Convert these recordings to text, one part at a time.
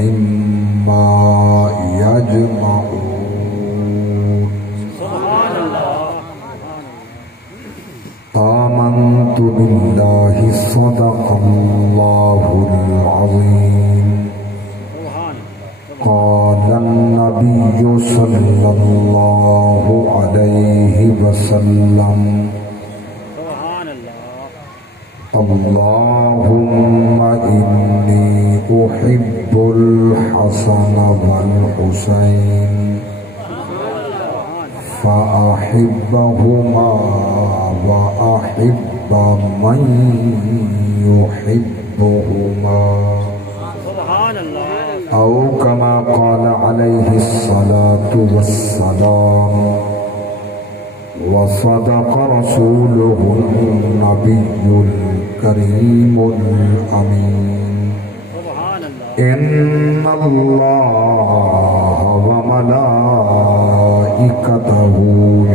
مما يجمعون آمنت بالله صدق الله العظيم قال النبي صلى الله عليه وسلم اللهم إني أحب الحسن والحسين فأحبهما وأحب من يحبهما أو كما قال عليه الصلاة والسلام وصدق رسوله النبي الكريم الأمين إن الله وملائكته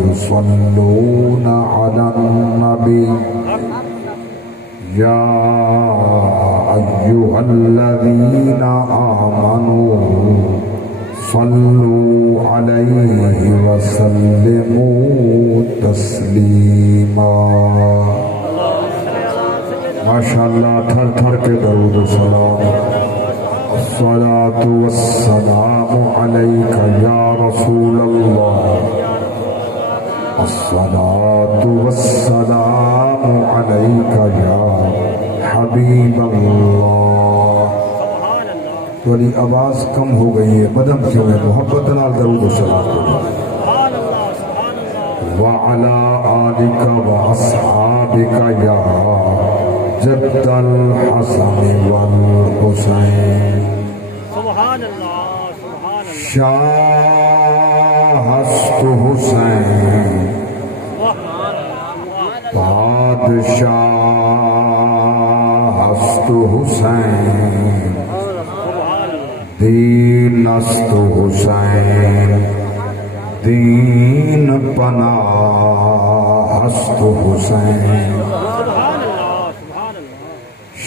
يصلون على النبي يا أيها الذين آمنوا صلوا عليه وسلموا تسلیما. ماشاءاللہ تھر تھر کے درود و سلام. الصلاة والسلام علیک یا رسول اللہ. الصلاة والسلام علیک یا حبیب اللہ. تھوڑی آواز کم ہو گئی ہے، مدم کیوں ہے؟ محبت نال درود و سلام. وعلى آلك وأصحابك يا جد الحسن والحسين. سبحان الله سبحان الله. شاهست حسین بادشاہست حسین دینست حسین دین پناہست حسین.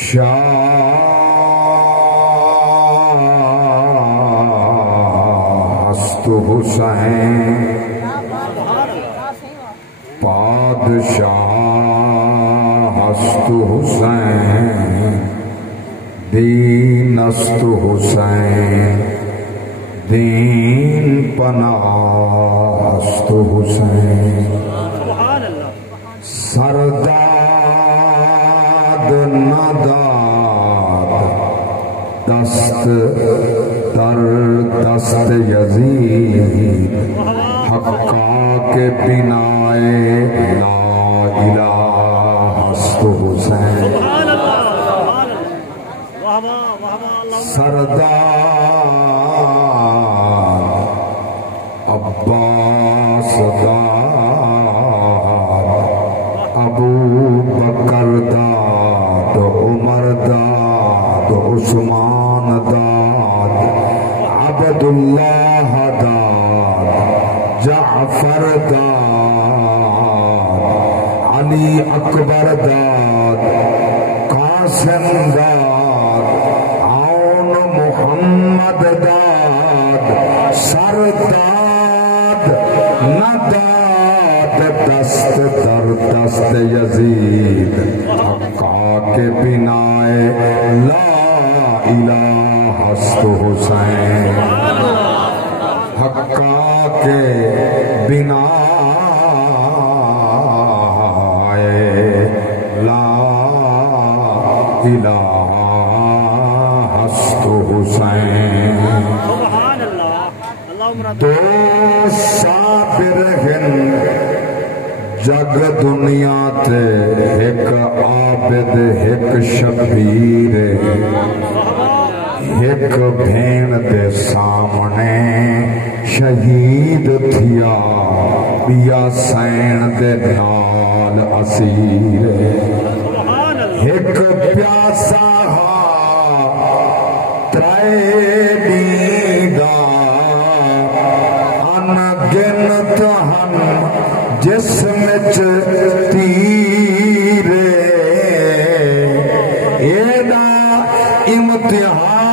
شاہست حسین بادشاہست حسین دینست حسین دین پناہست حسین. سرداد نداد دست در دست یزید حقا کے بنائے لا الہست حسین. سردار عباس داد ابو بکر داد عمر داد عثمان داد عبداللہ داد جعفر داد علی اکبر داد قاسم داد عون محمد داد سرداد نداد دست در دست یزید حقا کے بنائے لا الہست حسین. حقا کے بنائے لا الہست حسین. دو صابر ہیں جگ دنیا تے ایک عابد ایک شبیر ایک بھین دے سامنے شہید تھیا بیا سین دے نال اسیر. ایک پیاسا ہا ترائے دیدہ ان گنت ہن جسم تیرے ایڈا امتحان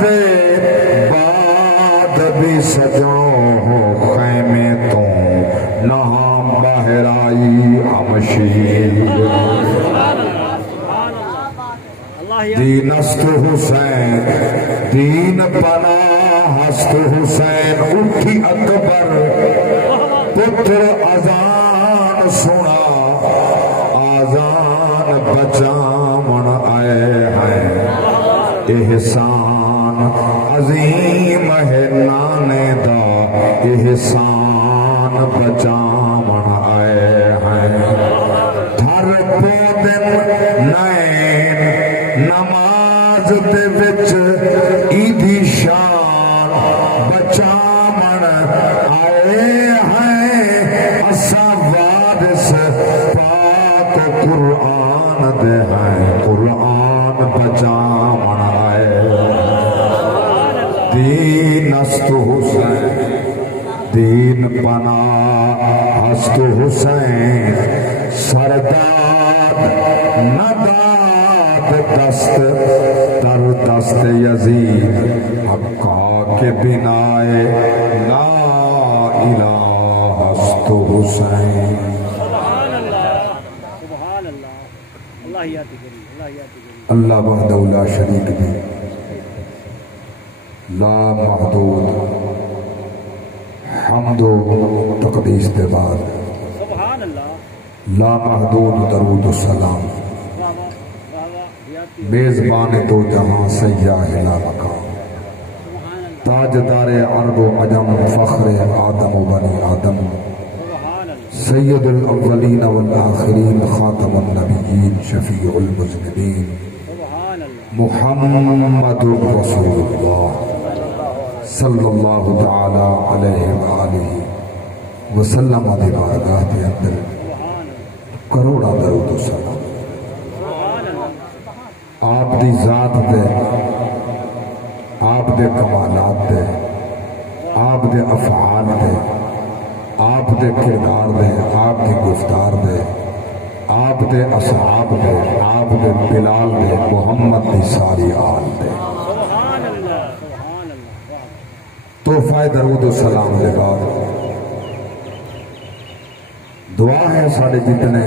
دے بعد بھی سجاؤ خیمے تو نہاں باہر آئی عمشیر دین است حسین دین پناہ است حسین اٹھی اکبر پتر اذان سنا آزان بچامن آئے ہیں احسان عظیم ہے نانے دا احسان بچامن آئے ہیں تھر پودن نین نماز دے وچ ایدی شان بچامن آئے ہیں اسا وارث پاک قرآن دے ہیں قرآن بچامن آئے دین است حسین دین پناہ است حسین سرداد نداد دست در دست یزید حقا کے بنائے لا الہ است حسین اللہ وحدہ لا شریک بھی لا محدود حمد و تقدیس کے بعد لا محدود درود و سلام میزبان دو جہاں سیاح لا مقام تاجدار عرب و عجم فخر آدم و بنی آدم سید الاولین والآخرین خاتم النبیین شفیع المذنبین محمد رسول اللہ صلی اللہ تعالی علیہ وآلہ وسلم دی بارگاہ دے اندر کروڑا درود و سلام آپ دی ذات دے آپ دے کمالات دے آپ دے افعال دے آپ دے کردار دے آپ دی گفتار دے آپ دے اصحاب دے آپ دے بلال دے محمد دی ساری آل دے تحفہ درود و سلام دے بعد دعا ہے سارے جتنے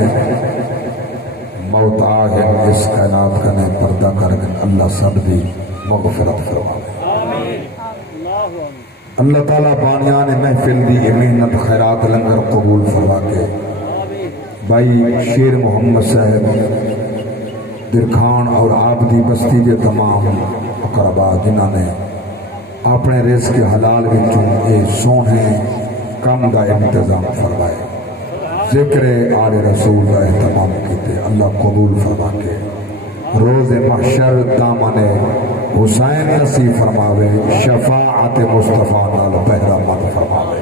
موتا ہے اس کائنات کنے پردہ کرنے اللہ سب دی مغفرت فرمائے اللہ تعالیٰ بانیان محفل دی محنت خیرات لنگر قبول فرما کے بھائی شیر محمد صاحب درخان اور آپ دی بستی کے تمام اقربا جنہوں نے اپنے رزق حلال وچوں اے سونے کم دا انتظام فرمائے ذکر آل رسول کا اہتمام کیتے اللہ قبول فرما کے روز محشر دامن حسین نصیب فرماوے شفاعت مصطفیٰ نال پہرا مت فرماوے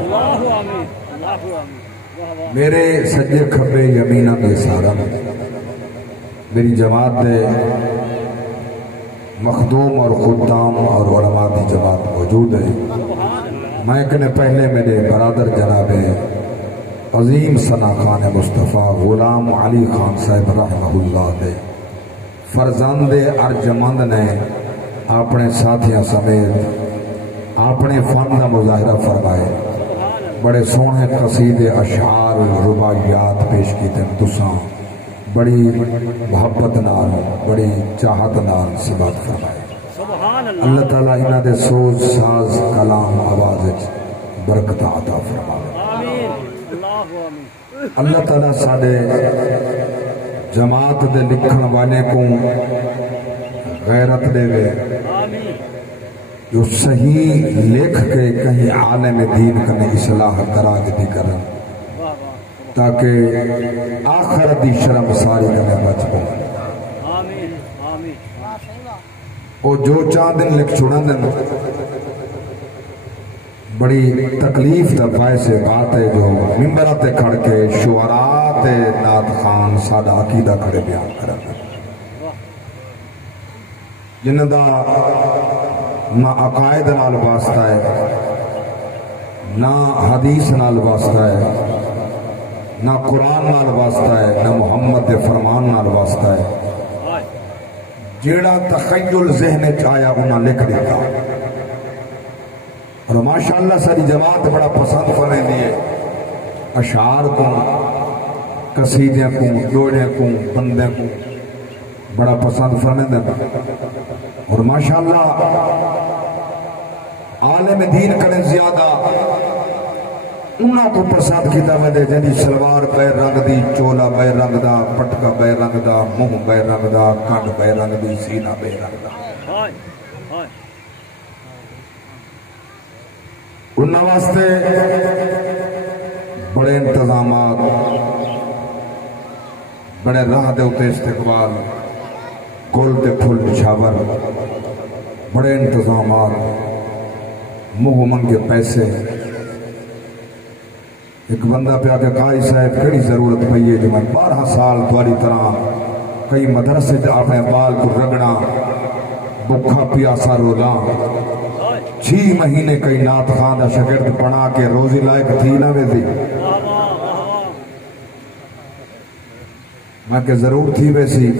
میرے سجے کھبے یمینہ میں سارا میری جماعت دے مخدوم اور خدام اور علماء دی جماعت موجود ہے میں کنے پہلے میرے برادر جناب عظیم ثنا خان مصطفیٰ غلام علی خان صاحب رحمہ اللہ دے فرزند ارجمند نے اپنے ساتھیاں سمیت اپنے فن کا مظاہرہ فرمائے بڑے سونے قصیدے اشعار رباعیات پیش کیتے تساں بڑی محبت نال بڑی چاہت نال سماعت فرمائے اللہ تعالیٰ انہاں دے سوز ساز کلام آواز برکت عطا فرمائے اللہ تعالیٰ ساڑے جماعت دے لکھن والے کو غیرت دے وے جو صحیح لکھ کے کہیں عالم دین کنے اصلاح کرا کے بھی کرن تاکہ آخرت دی شرم ساری کنے بچ پائے اور جو چاند دن لکھ چھوڑن دن بڑی تکلیف دا باعث بات ہے جو ممبرات کھڑ کے شعراء نات خان سادہ عقیدہ کھڑے بیان کرن جنہ دا نہ عقائد نال واسطہ ہے نہ حدیث نال واسطہ ہے نہ قرآن نال واسطہ ہے نہ محمد دے فرمان نال واسطہ ہے جیڑا تخیل ذہن چایا انہاں لکھ دیتا اور ماشاءاللہ ساری جماعت بڑا پسند فرمائیں دیئے اشعار کو قصیدے کو جوڑے کو بندے کو بڑا پسند فرمائیں دیتا اور ماشاءاللہ عالم دین کریں زیادہ انہاں کو پسند کیتا میں دے جنی شلوار بے رنگ دی چولا بے رنگ دا پٹکا بے رنگ دا منہ بے رنگ دا کانڈ بے رنگ دی سینہ بے رنگ دا انہاں واسطے بڑے انتظامات بڑے راہ دے ہوتے استقبال گل دے پھل نشاور بڑے انتظامات منہ منگے پیسے ایک بندہ پہ آکے قائی صاحب کڑی ضرورت پہیے جو میں 12 سال دواری طرح کئی مدرسے جا اپنے بال کو رگڑا بکھا پیاسا رولا 6 مہینے کئی نات خاندہ شگرد پڑھا کے روزی لائق تھی نہ میں دی میں کہ ضرور تھی ویسی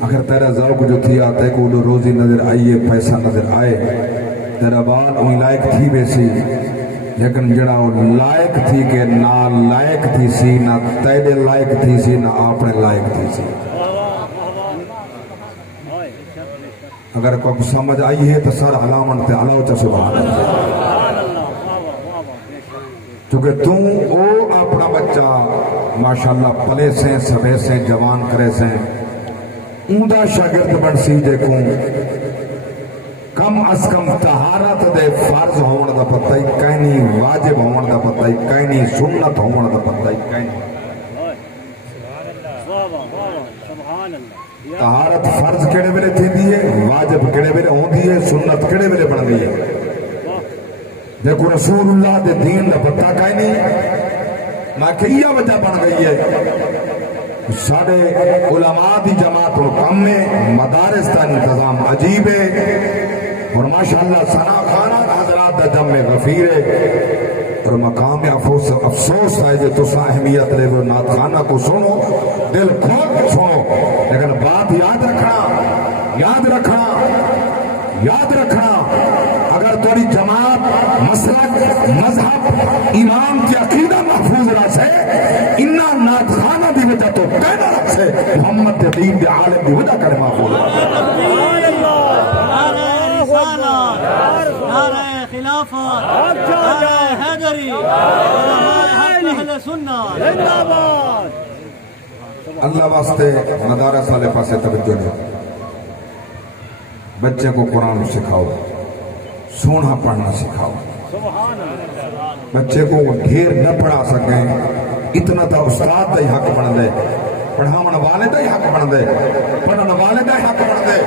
اگر تیرا ذوق جو تھی آتے کو روزی نظر آئیے پیسہ نظر آئے تیرا بال ان لائق تھی ویسی لیکن جڑا وہ لائق تھی کہ نہ لائق تھی سی نہ تیرے لائق تھی سی نہ اپنے لائق تھی سی اگر کوئی سمجھ آئی ہے تو سر علامن تے علاو چا سبحان اللہ چونکہ تم او اپنا بچہ ماشاءاللہ پلے سے سبے سے جوان کرے سے اوندا شاگرد بن سی دیکھوں کم از کم طہارت دے فرض ہون دا پتہ ہی کہیں واجب ہون دا پتہ ہی کہیں سنت ہون دا پتہ ہی کہیں طہارت فرض کیڑے ویلے تھی دیئے واجب کیڑے ویلے ہون دیئے سنت کیڑے ویلے بن دیئے دیکھو رسول اللہ دے دین دا پتہ کہیں میں کہ یہ وجہ بن گئی ہے ساڑھے علماء دی جماعت و کم میں مدارس دا انتظام عجیب ہے اور ماشاءاللہ ثنا خانہ حضرات دا جمع غفیر ہے اور مقام افسوس ہے جو تسا اہمیت لے وہ نات خانہ کو سنو دل کھول سنو لیکن بات یاد رکھنا اگر توڑی جماعت مسلک مذہب امام کی عقیدہ محفوظ رہا سے انہا نات خانہ دی وجہ تو کہنا رکھ سے محمد دین دی عالم دی وجہ کرے محفوظ رہا نعرہ خلافت نعرہ حیدری علماء حق اہل سنت زندہ باد اللہ واسطے مدارس والے پاسے توجہ دو بچے کو قرآن سکھاؤ سونا پڑھنا سکھاؤ بچے کو ڈھیر نہ پڑھا سکیں اتنا تا استاد دا ہی حق بن دے پڑھاون والے دا ہی حق بن دے پڑھن والے دا ہی حق بن دے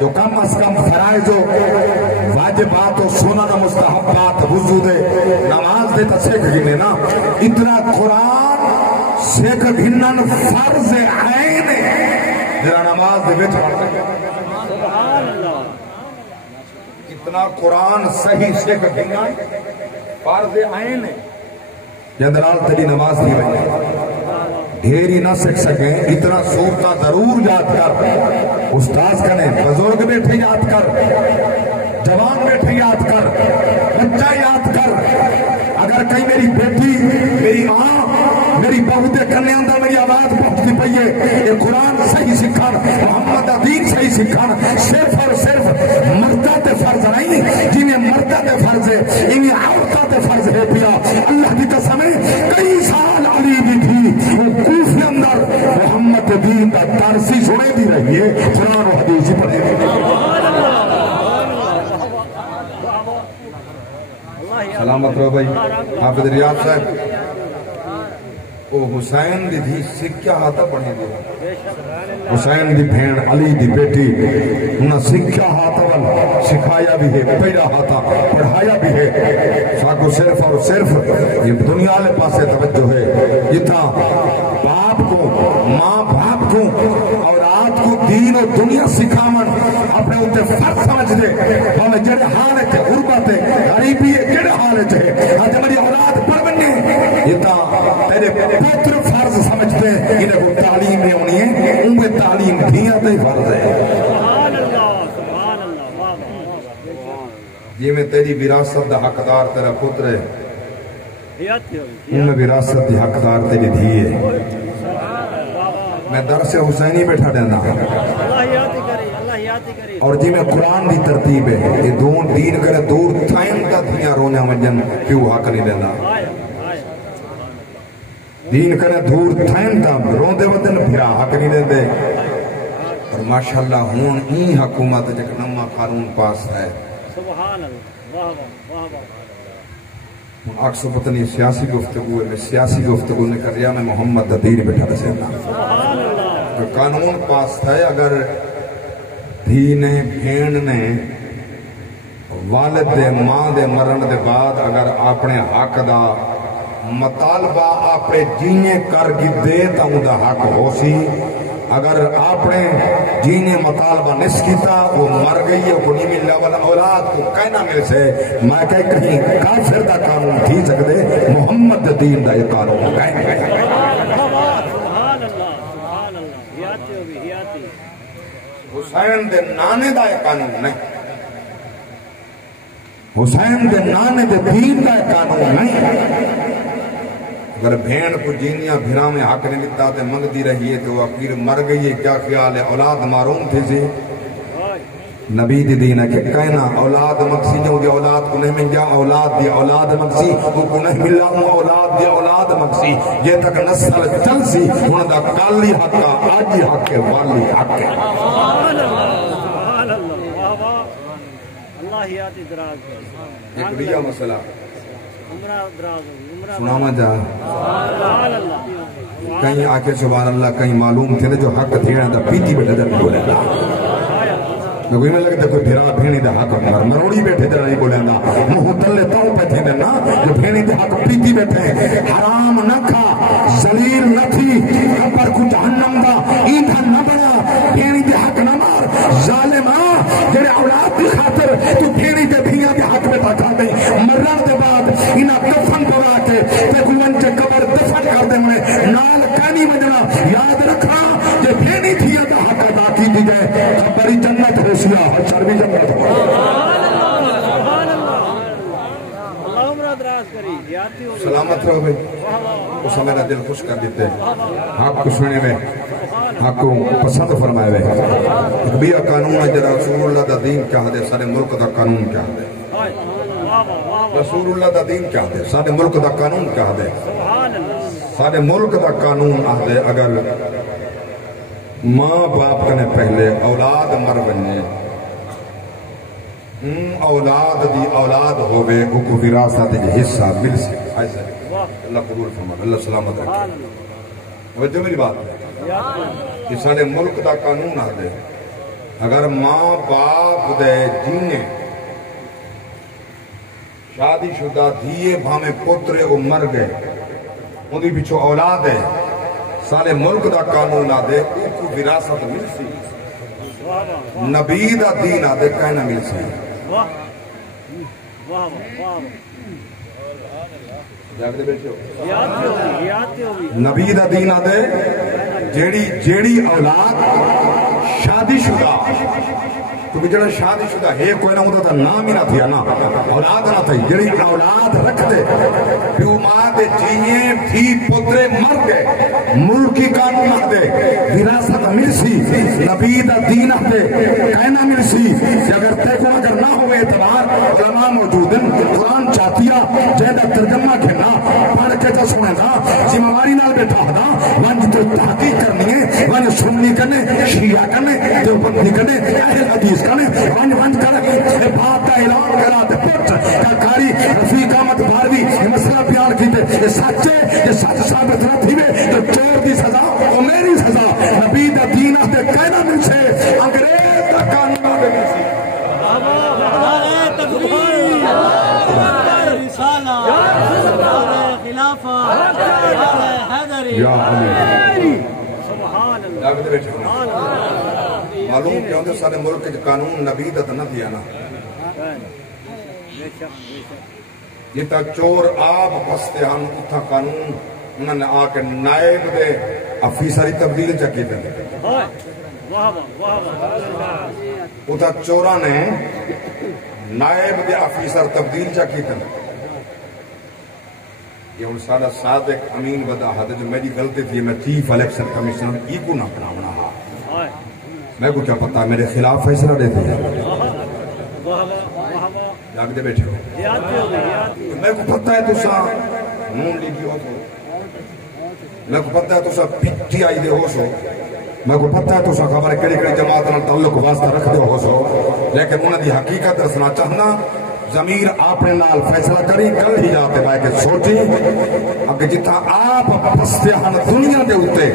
جو کم از کم فرائض و واجبات و سنن مستحبات وضو دے نماز دے تا سیکھ گنے نا اتنا قرآن سیکھ گنن فرض عین جرا نماز دے بیچ سبحان اللہ اتنا قرآن صحیح سیکھ گنن فرض عین جندرال تیری نماز دی رہی ڈھیری نہ سکھ سکیں اتنا صورتہ ضرور یاد کر استاذ کنے بزرگ بیٹھے یاد کر جوان بیٹھے یاد کر بچہ یاد کر اگر کہیں میری بیٹی میری ماں میری بہو دے کنے اندر میری آواز پہنچتی پئی ہے یہ قرآن صحیح سکھن محمد دین صحیح سکھن صرف اور صرف مردہ تے فرض نہیں جنہیں مردہ تے فرض ہے انہیں عورتہ تے فرض ہے پیا اللہ کی قسم ہے کئی سال علی بھی تھی وہ کوفے اندر محمد دین کا درسی سنے دی رہی ہے قرآن و حدیث پڑھے سلامت رہو بھائی حافظ ریاض صاحب او حسین دی بھی سکھیا ہاتھا پڑھنے دیا حسین دی بھین علی دی بیٹی انہا سکھیا ہاتھا والا سکھایا بھی ہے پہلا ہاتھا پڑھایا بھی ہے ساکو صرف اور صرف یہ دنیا لے پاسے توجہ ہے جتا باپ کو ماں باپ کو اور آج کو دین و دنیا سکھامن اپنے انتے فرق سمجھ دے ہمیں جڑے حالے تھے غربت ہے غریبی ہے جڑے حالے تھے آج ہماری اولاد پڑھ بننے جتا تیرے پتر فرض سمجھتے ہیں انہیں کو تعلیم میں ہونی ہے ان میں تعلیم دیا تے فرض ہے جی میں تیری وراثت دا حقدار تیرا پتر ہے، میں وراثت دی حقدار تیری دھی ہے۔ میں درس حسینی بیٹھا دینا اور جی میں قرآن دی ترتیب ہے، یہ دون دین کرے دور تھائن تا دھیاں رونا مجن پیو حق نہیں دینا، دین کرے دور تھائن تا روندے ودن پھرا حق نہیں دیندے۔ اور ماشاءاللہ ہون این حکومت جک نما قانون پاس ہے، سبحان اللہ، واہ واہ واہ۔ اکثر پتنی سیاسی گفتگو ہے، میں سیاسی گفتگو نے کر رہا، میں محمد دین بیٹھا رسے جو قانون پاس ہے، اگر دھی نے بھین نے والد دے ماں دے مرن دے بعد اگر اپنے حق دا مطالبہ اپنے جینے کر گدے تا ان دا حق ہو سی، اگر اپنے جینے مطالبہ نس کیتا وہ مر گئی ہے، وہ نہیں مل والا اولاد کو کہنا مل سے، میں کہیں کافر دا قانون تھی سکتے، محمد دین دا یہ قانون کہیں گے۔ حسین دے نانے دا یہ قانون نہیں، حسین دے نانے دے دین دا یہ قانون نہیں۔ اگر بھین کو جینیاں بھیرا میں حق نہیں لیتا تے منگ دی رہی ہے تو وہ اخیر مر گئی ہے، کیا خیال ہے اولاد معروم تھی سی؟ نبی دی دین ہے کہ کہنا اولاد مقصی جو دی اولاد کو نہیں مل جا، اولاد دی اولاد مقصی وہ کو نہیں ملا ہوں، اولاد دی اولاد مقصی یہ تک نسل چل سی انہوں دا کالی حق کا آجی حق ہے، والی حق ہے۔ سبحان اللہ، واہ واہ، اللہ یاد دراز ہے۔ ایک بیا مسئلہ عمرہ دراز ہے، سناما جا سبحان اللہ، کہیں آکے سبحان اللہ کہیں معلوم تھے جو حق تھے دا پیتی بیٹھے در نہیں بولے گا، کوئی میں لگتا کوئی بھیرا بھینی دا حق مر مروڑی بیٹھے در نہیں بولے گا، منہ تلے تاؤں پہ تھے دینا جو بھینی دا حق پیتی بیٹھے، حرام نہ کھا ذلیل نہ تھی کبر کو جہنم دا ایندھن نہ بڑا، بھینی دے حق نہ مار ظالمہ جڑے اولاد دی خاطر تو بھینی دے بھیاں دے حق میں بٹھا دے، مرن دے بعد انہاں دفن کرا کے تے گلن چے قبر دفن کر دے میں نال کانی وجنا یاد رکھا کہ بھینی تھی دا حق ادا کی دی جائے بڑی جنت ہو سیا حشر بھی جنت ہو۔ اللہ عمرہ دراز کری، یادی ہو سلامت رہو بھئی، اس میں میرا دل خوش کر دیتے حق کو سنے میں حق کو پسند فرمائے ہوئے۔ ایک بھی قانون ہے جرا رسول اللہ دا دین کیا دے، سارے ملک دا قانون کیا دے، رسول اللہ دا دین کیا دے، سارے ملک دا قانون کیا دے، سارے ملک دا قانون آدھے اگر ماں باپ کنے پہلے اولاد مر بنے اولاد دی اولاد ہوئے وہ کو وراثت دی حصہ مل سے ایسا اللہ قبول فرما، اللہ سلامت رکھے۔ وجہ میری بات ہے کہ سارے ملک دا قانون آدھے اگر ماں باپ دے جینے شادی شدہ دیئے بھامے پترے وہ مر گئے ان دی پیچھو اولاد ہے، سارے ملک دا قانون آدھے ان کو وراثت مل سی، نبی دا دین آدھے کہنا مل سی۔ نبی دا دین آدھے جیڑی اولاد شادی شدہ کیونکہ جڑا شادی شدہ ہے کوئی نہ ہوتا تھا نام ہی نہ تھیا نا اولاد نہ تھی، جڑی اولاد رکھ دے پیو ماں دے جیئے تھی پترے مر گئے ملکی قانون نہ دے وراثت مل سی، نبی دا دین دے کہنا مل سی کہ اگر تے کو اگر نہ ہوئے اعتبار علماء موجود ہیں قرآن چاہتیا جہدہ ترجمہ کھنا پڑھ کے جو سنے دا ذمہ واری نال بیٹھا دا ونج تو تحقیق کرنی ہے، ونج سننی کرنے شیعہ کرنے دیوبندی کرنے اہل حدیث کرنے ونج ونج کر بات کا اعلان کرا تے پٹ کا کاری رفیق احمد بھاروی یہ مسئلہ بیان کیتے یہ سچے یہ سچ ثابت نہ تھیوے تو چور دی سزا اور میری سزا نبی دا دین دے کہنا مل سے انگریز دا قانون دے مل سے یا علی معلوم کیا ہوتے سارے ملک کے قانون نبی دا نہ دیا نا جتا چور آپ بستے ہم اتھا قانون انہوں نے آکے نائب دے افیسری تبدیل چکی دے اتھا چورا نے نائب دے آفیسر تبدیل چا کی تن یہ ان سارا صادق امین ودا حد جو میری غلطی تھی میں چیف الیکشن کمیشنر ای کو نہ بناونا ہا میں کو کیا پتا میرے خلاف فیصلہ دیتے ہیں جاگ دے بیٹھے ہو میں کو پتا ہے تو سا نون لیگی ہو تو میں کو پتا ہے تو سا پی ٹی آئی دے ہو سو میں کو پتا ہے تو سا خبر کڑی کڑی جماعت نال تعلق واسطہ رکھ دے ہو سو لیکن انہوں دی حقیقت رسنا چاہنا ضمیر آپ نے نال فیصلہ کری کل ہی جاتے بائے کہ سوچی اگر جتا آپ پستے ہن دنیا دے ہوتے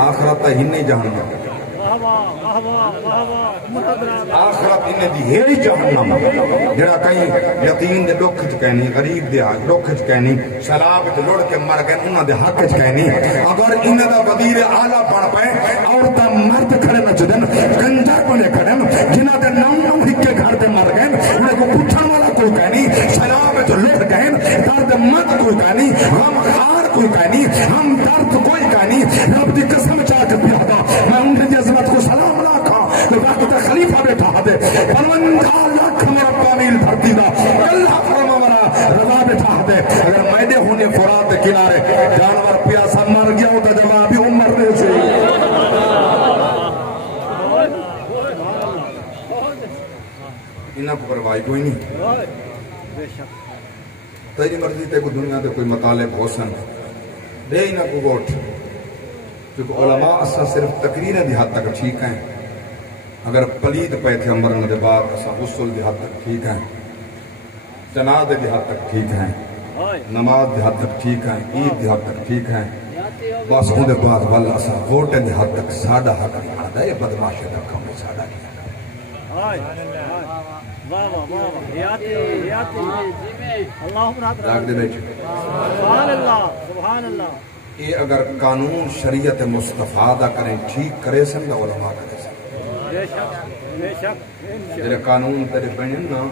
آخرت ہی نہیں جہنم آخرت انہیں دی ہے جہنم جڑا کہیں یتیم دے لوکھ چکینی غریب دے لوکھ چکینی شراب دے لڑ کے مر گئے انہاں دے حق چکینی اگر انہیں دا وزیر اعلیٰ بڑھ پائے عورتاں مرد کھڑے نہ چدن کنجر کو لے کھڑن جنہ دے نو ہکے گھر دے مر گئے انہیں کو پوچھن والا کوئی کہنی شراب دے لڑ گئے درد مت کوئی کہنی غم خار کوئی کہنی ہم درد کوئی کہنی رب دی قسم چاہ کے پیادا میں ان کی عظمت کو سلام لاکھا تو وقت خلیفہ بیٹھا دے پروندہ لاکھ مربع میل دھرتی دا اللہ فرما مرا رضا بیٹھا دے اگر میدے ہونے فرات دے کنارے جانور پیاسا مر گیا ہوتا جوابی عمر دے سے انہاں کو پروائی کوئی نہیں تیری مرضی تے کو دنیا دے کوئی مطالب ہو سن دے انہاں کو ووٹ کیونکہ علماء اسا صرف تقریر دی حد تک ٹھیک ہیں اگر پلید پہ تھے مرن دے بعد اسا غسل دی حد تک ٹھیک ہیں جنازے دی حد تک ٹھیک ہیں نماز دی حد تک ٹھیک ہیں عید دی حد تک ٹھیک ہیں بس ان دے بعد والا اسا ووٹ دی حد تک ساڈا حق نہیں آتا یہ بدماشی دا کام ہے ساڈا نہیں لاگ دے بیٹھے سبحان اللہ یہ اگر قانون شریعت مصطفیٰ دا کریں ٹھیک کرے سن دا علماء کرے سن جلے قانون تیرے بنن نا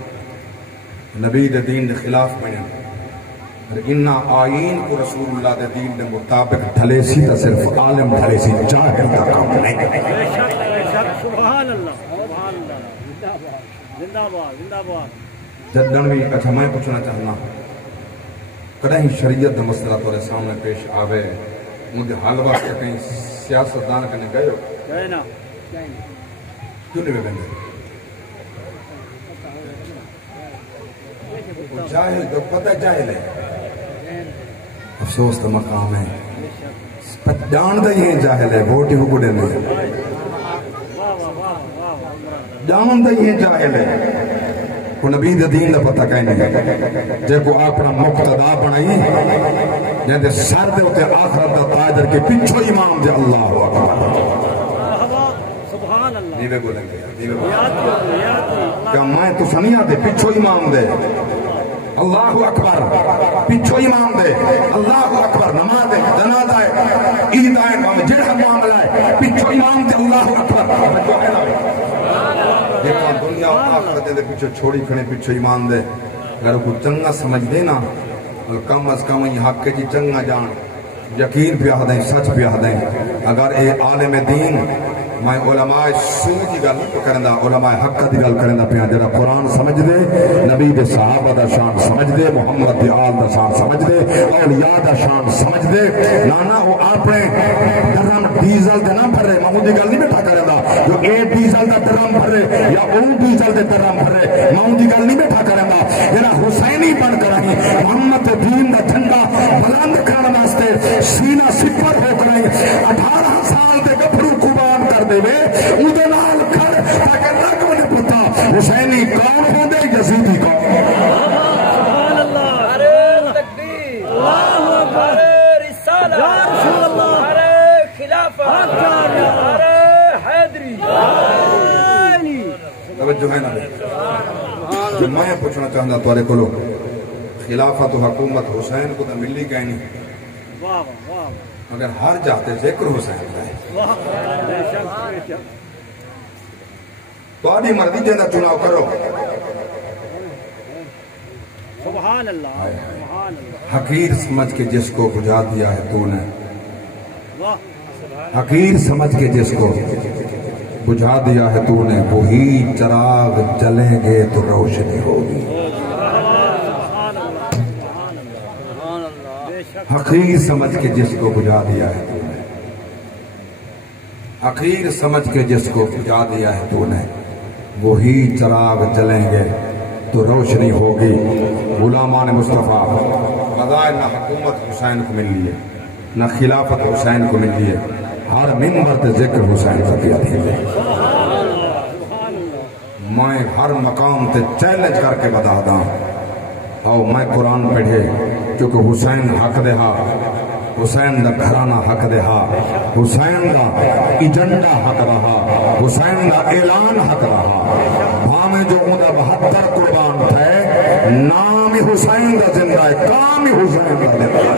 نبی دے دین دے خلاف بنن انہا آئین کو رسول اللہ دے دین دے مطابق ڈھلے سی تا صرف عالم ڈھلے سی جاہل دا کام نہیں سبحان اللہ زندہ باد جدن بھی اچھا میں پوچھنا چاہنا کدہیں شریعت دا مسئلہ تورے سامنے پیش آوے مجھے حال واسطے کہیں سیاستدان کنے گئے ہو گئے نا کیوں نہیں بندے وہ جاہل تو پتہ جاہل ہے افسوس کا مقام ہے جان دا یہ جاہل ہے ووٹ ہی گڑے میں جان دا یہ جاہل ہے وہ نبی دین دا پتہ کہنے گئے جے کو اپنا مقتدا بنائی جے سر دے ہوتے آخرت دا تاجر کے پچھو امام دے اللہ اکبر سبحان اللہ نیوے گولیں گے کیا میں تو سنیا دے پچھو امام دے اللہ اکبر پچھو امام دے اللہ اکبر نماز دے جنازہ ہے عید آئے جڑا معاملہ ہے پچھو امام دے اللہ اکبر دیکھا دنیا آخرت دے پیچھے چھوڑی کھڑے پیچھے ایمان دے اگر کو چنگا سمجھ دے نا کم از کم یہ حق کی چنگا جان یقین پیاہ دیں سچ پیاہ دیں اگر اے عالم دین میں علماء سو کی گل کرندا علماء حق دی گل کرندا پیا جڑا قرآن سمجھ دے نبی دے صحابہ دا شان سمجھ دے محمد دی آل دا شان سمجھ دے اولیاء دا شان سمجھ دے نانا وہ اپنے درم ڈیزل دے نہ بھرے میں دی گل نہیں بیٹھا کرندا جو اے ڈیزل دا درم بھرے یا او ڈیزل دے درم بھرے میں دی گل نہیں بیٹھا کرندا جڑا حسینی بن کر آئی محمد دین دا جھنڈا بلند کرن واسطے سینہ سپر ہو کر 18 سال دے گبھرو قربان کر دے اودے نال کر تاکہ رگ بنے پتا حسینی کون ہوں دے یزیدی کون سبحان اللہ ارے تکبیر اللہ اکبر رسالہ یا رسول اللہ ارے خلافت ارے حیدری توجہ ہے نا جو میں پوچھنا چاہتا تارے کو لوگ خلافت و حکومت حسین کو تو ملی گئی نہیں واہ واہ مگر ہر جاتے ذکر حسین رہے تو آدھی مرضی جیدہ چناؤ کرو سبحان اللہ سبحان اللہ حقیر سمجھ کے جس کو بجھا دیا ہے تو نے حقیر سمجھ کے جس کو بجھا دیا ہے تو نے وہی چراغ جلیں گے تو روشنی ہوگی. حقیر سمجھ کے جس کو بجھا دیا ہے تو نے, حقیر سمجھ کے جس کو بجھا دیا ہے تو نے وہی چراغ جلیں گے تو روشنی ہوگی. غلامان مصطفیٰ بظاہر نہ حکومت حسین کو مل لیے نہ خلافت حسین کو مل لیے, ہر منبر تے ذکر حسین کا کیا تھی. میں ہر مقام تے چیلنج کر کے بتا دا او میں قرآن پڑھے کیونکہ حسین حق دے ہا, حسین دا گھرانہ حق دے ہا, حسین دا ایجنڈا حق رہا, حسین دا اعلان حق رہا. بھامے جو اندہ 72 قربان تھے, نام حسین دا زندہ ہے, کام حسین دا زندہ ہے.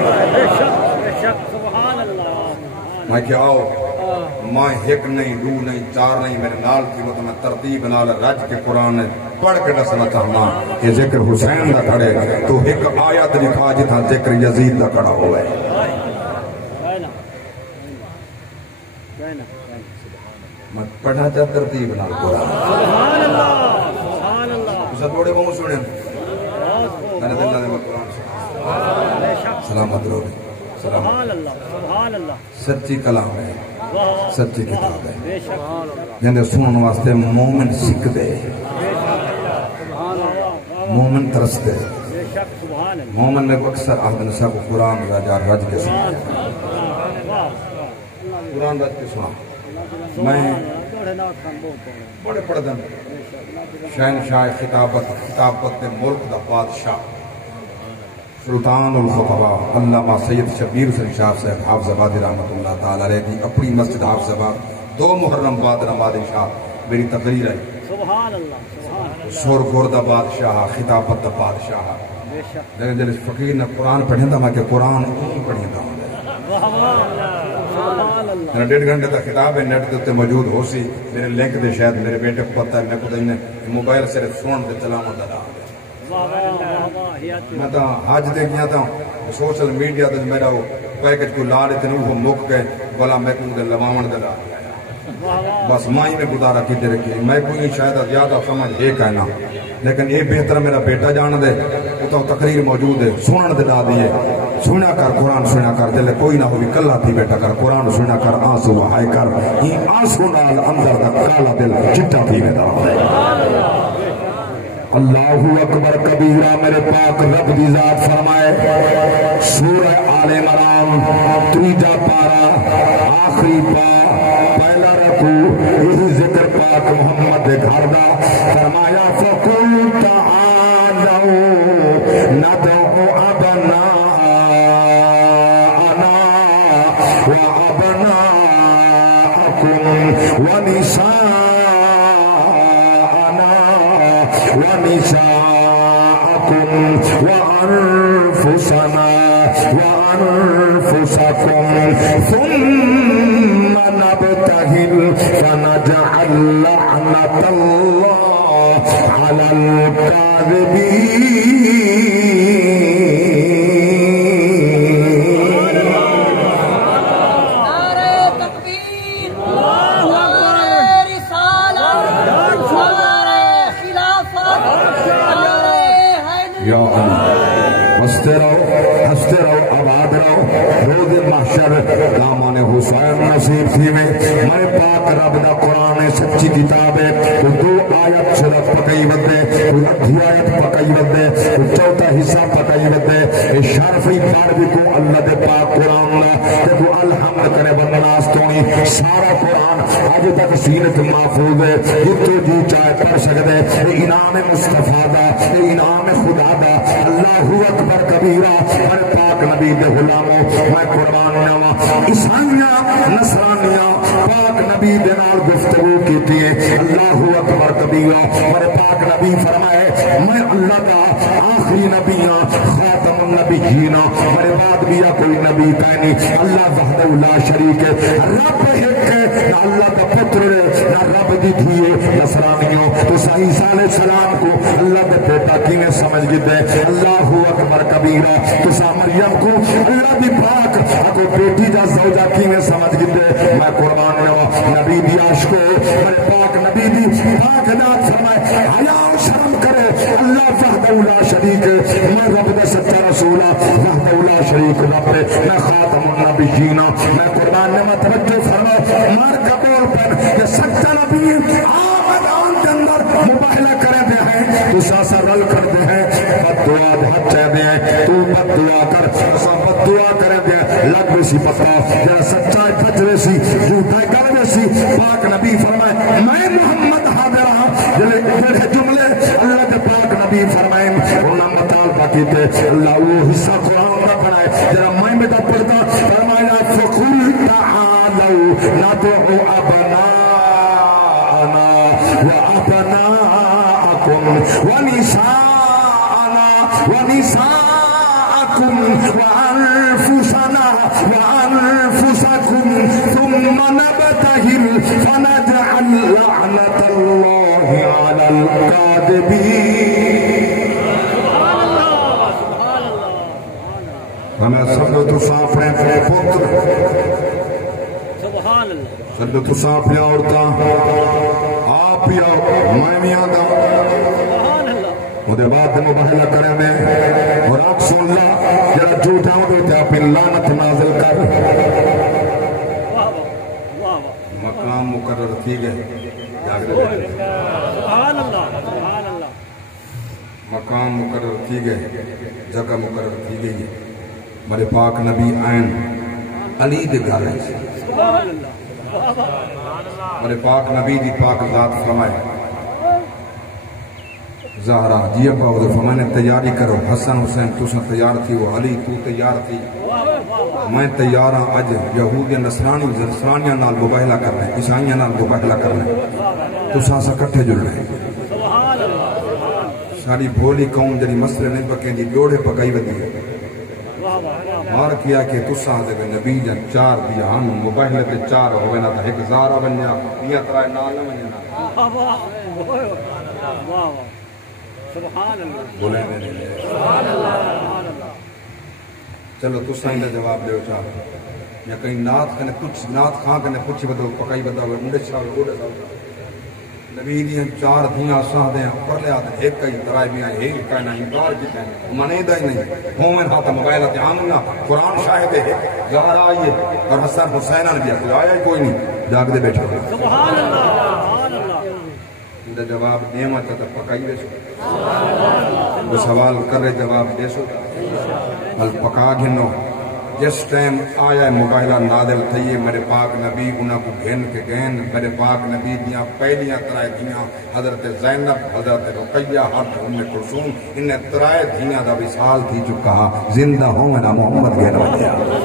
میں کیا آؤ میں ایک نہیں, دو نہیں, چار نہیں, میرے نال کی وقت میں ترتیب نال رج کے قرآن پڑھ کے دسنا چاہنا کہ ذکر حسین دا کھڑے تو ایک آیت لکھا جتھا ذکر یزید دا کھڑا ہوئے. میں پڑھا چاہ ترتیب نال قرآن. اسے تھوڑے بہت سنے میں نے دلہ دے قرآن سلامت رو گے. سبحان اللہ. سچی کلام ہے, سچی کتاب ہے, جنہیں سنن واسطے مومن سکھ دے, مومن ترس دے. مومن نے اکثر آدھن سب قرآن راجہ رج کے سنا, قرآن رج کے سنا. میں بڑے پڑھ دن شہنشاہ خطابت ملک دا بادشاہ سلطان الخطباء علامہ سید شبیر حسین شاہ صاحب حافظ آبادی رحمۃ اللہ تعالی علیہ کی اپنی مسجد حافظ آباد 2 محرم بعد رمضان شاہ میری تقریر ہے. سبحان اللہ. سور گور دا بادشاہ, خطابت دا بادشاہ. لیکن جب اس فقیر نے قرآن پڑھیں تھا میں کہ قرآن پڑھیں تھا. میرا 1.5 گھنٹے تک خطاب ہے, نیٹ کے موجود ہو سی, میرے لنک دے شاید میرے بیٹے کو پتہ ہے, میں کو موبائل صرف سن دے چلاؤں دا. میں تو حج دے گیا تھا سوشل میڈیا تے میرا وہ پیکج کو لا لیتے ہیں وہ مک گئے بلا میں کو دے لواون دے لا بس مائی میں گزارا کی دے رکھی. میں کوئی شاید زیادہ سمجھ ایک ہے نا, لیکن یہ بہتر میرا بیٹا جان دے تو تقریر موجود ہے, سنن دے دا دیے. سنا کر قرآن سنا کر, جلے کوئی نہ ہوئی کلا تھی بیٹا کر قرآن سنا کر, آنسو بہائے کر, یہ آنسو نال اندر دا کالا دل چٹا تھی میں دا. اللہ اکبر کبیرہ. میرے پاک رب دی ذات فرمائے سورہ آل عمران 3 پارہ آخری پا پہلا رکوع یہ ذکر پاک محمد گھر دا. فرمایا فَقُلْ تَعَالَوْا نَدْعُ أَبْنَاءَنَا وَأَبْنَاءَكُمْ وَنِسَاءَنَا ونساءكم وأنفسنا وأنفسكم ثم نبتهل فنجعل لعنة الله على الكاذبين. ہستے رہو آباد رہو, روز محشر دامان حسین نصیب تھی میں پاک رب دا قرآن سچی کتاب ہے. 2 آیت صرف پکئی بدے, 2 آیت پکئی بدے, 4 حصہ پکئی بدے. شرفی پار بھی کو اللہ دے پاک قرآن تے کو الحمد کرے بندناس تونی سارا قرآن آج تک سینت محفوظ ہے, جتو جی چاہے پڑھ سکتے. انعام مصطفیٰ دا, انعام خدا دا. اللہ اکبر کبیرہ. ہر پاک نبی دے غلاموں میں قربان نوا عیسائیاں نصرانیاں پاک نبی دے نال گفتگو کیتی ہے. اللہ اکبر کبیرہ. ہر پاک نبی فرمائے میں اللہ کا آخری نبی ہاں, خاتم النبیین. میرے بعد بھی کوئی نبی کہنی. اللہ وحدہ لا شریک ہے, رب ایک ہے, نہ اللہ کا پتر ہے نہ رب دی دھی ہے. نصرانیوں تو عیسیٰ علیہ السلام کو اللہ کا بیٹا کینے سمجھ گئے. اللہ اکبر کبیرہ. تو مریم کو اللہ دی پاک کو بیٹی دا زوجہ کینے سمجھ گئے. میں قربان ہوا نبی دی عاشقو میرے پاک نبی دی پاک ذات فرمائے حیا و شرم کرے اللہ وحدہ لا شریک میں رب دا سچا رسول وحدہ لا شریک رب میں خاتم النبیین میں قربان میں توجہ فرماؤ مار قبول پر کہ سچا نبی آمدان کے اندر مباہلہ کرے دے ہیں تو ساسا رل کر دے ہیں بد دعا بہت چاہ دے ہیں تو بد دعا کر سا بد دعا کرے دے ہیں لگ بھی سی پتا جرا سچائی بچ سی جھوٹائی کر دے سی پاک نبی فرمائے میں محمد حاضر ہاں جلے جملے اللہ کے پاک نبی فرمائے انہاں مطالبہ کیتے اللہ وہ حصہ قرآن کا بنائے جرا میں بیٹا پڑھتا فرمایا فقل تعالوا ندعو ابناءنا وابناءکم ونساءنا ونساءکم وانفسنا وانفسکم ثم نبتهل فنجعل لعنة الله على الكاذبين ہمیں سب تو صاف ہیں پتر سبحان اللہ سب تو صاف ہیں عورتاں آپ ہی آؤ میں بھی آدھا سبحان اللہ وہ دے بعد مباہلہ کرے میں اور آنکھ سن لا جرا جھوٹا ہوں دیتے اپنی لعنت نازل کر مقام مقرر تھی گئے سبحان اللہ سبحان اللہ مقام مقرر تھی گئے جگہ مقرر تھی گئی ہے میرے پاک نبی آئین علی دے گھر ہے سبحان اللہ میرے پاک نبی دی پاک ذات فرمائے زہرا جی ابا ادھر فرمائے تیاری کرو حسن حسین تُسا تیار تھی وہ علی تو تیار تھی میں تیار ہاں اج یہودی نصرانیاں نال مباہلہ کر رہے ہیں عیسائیاں نال مباہلہ کر رہے ہیں تُسا سا کٹھے جڑ رہے ہیں ساری بھولی قوم جنی مسئلے نہیں پکیں دی بیوڑے پکائی ودی ہے مار کیا کہ تُسا دے نبی جن چار دیا ہم مباہلے تے چار ہوئے نا تا ایک زارہ بنیا یہ ترائے نال نہ بنیا سبحان اللہ بولے میں نے چلو تُسا ہی جواب دے چاہو یا کہیں نات کنے کچھ نات خان کنے کچھ بدو پکائی بدو انڈے چاہو اوڑے چاہو نبی دیاں چار دھیاں ساہ دیاں پر لے آتے ایک کئی ترائی بھی آئے ایک کئی نہیں دار جتے ہیں منیدہ ہی نہیں ہومن ہاتھا مبائلہ آمنا قرآن شاہدے ہے ظہر آئیے اور حسن حسینہ نے بھی آیا ہی کوئی نہیں جاگ دے بیٹھے سبحان اللہ سبحان اللہ اندھا جواب دیما چاہتا پکائی دے سو وہ سوال کر رہے جواب دے سو پکا گھنو جس ٹائم آیا مباہلہ نادل تھئیے میرے پاک نبی انہاں کو گھن کے گھن میرے پاک نبی دیاں پہلیاں ترائے دیاں حضرت زینب حضرت رقیہ حضرت ام کلثوم انہیں ترائے دیاں دا وصال تھی چکا زندہ ہوں نا محمد گھن وجہ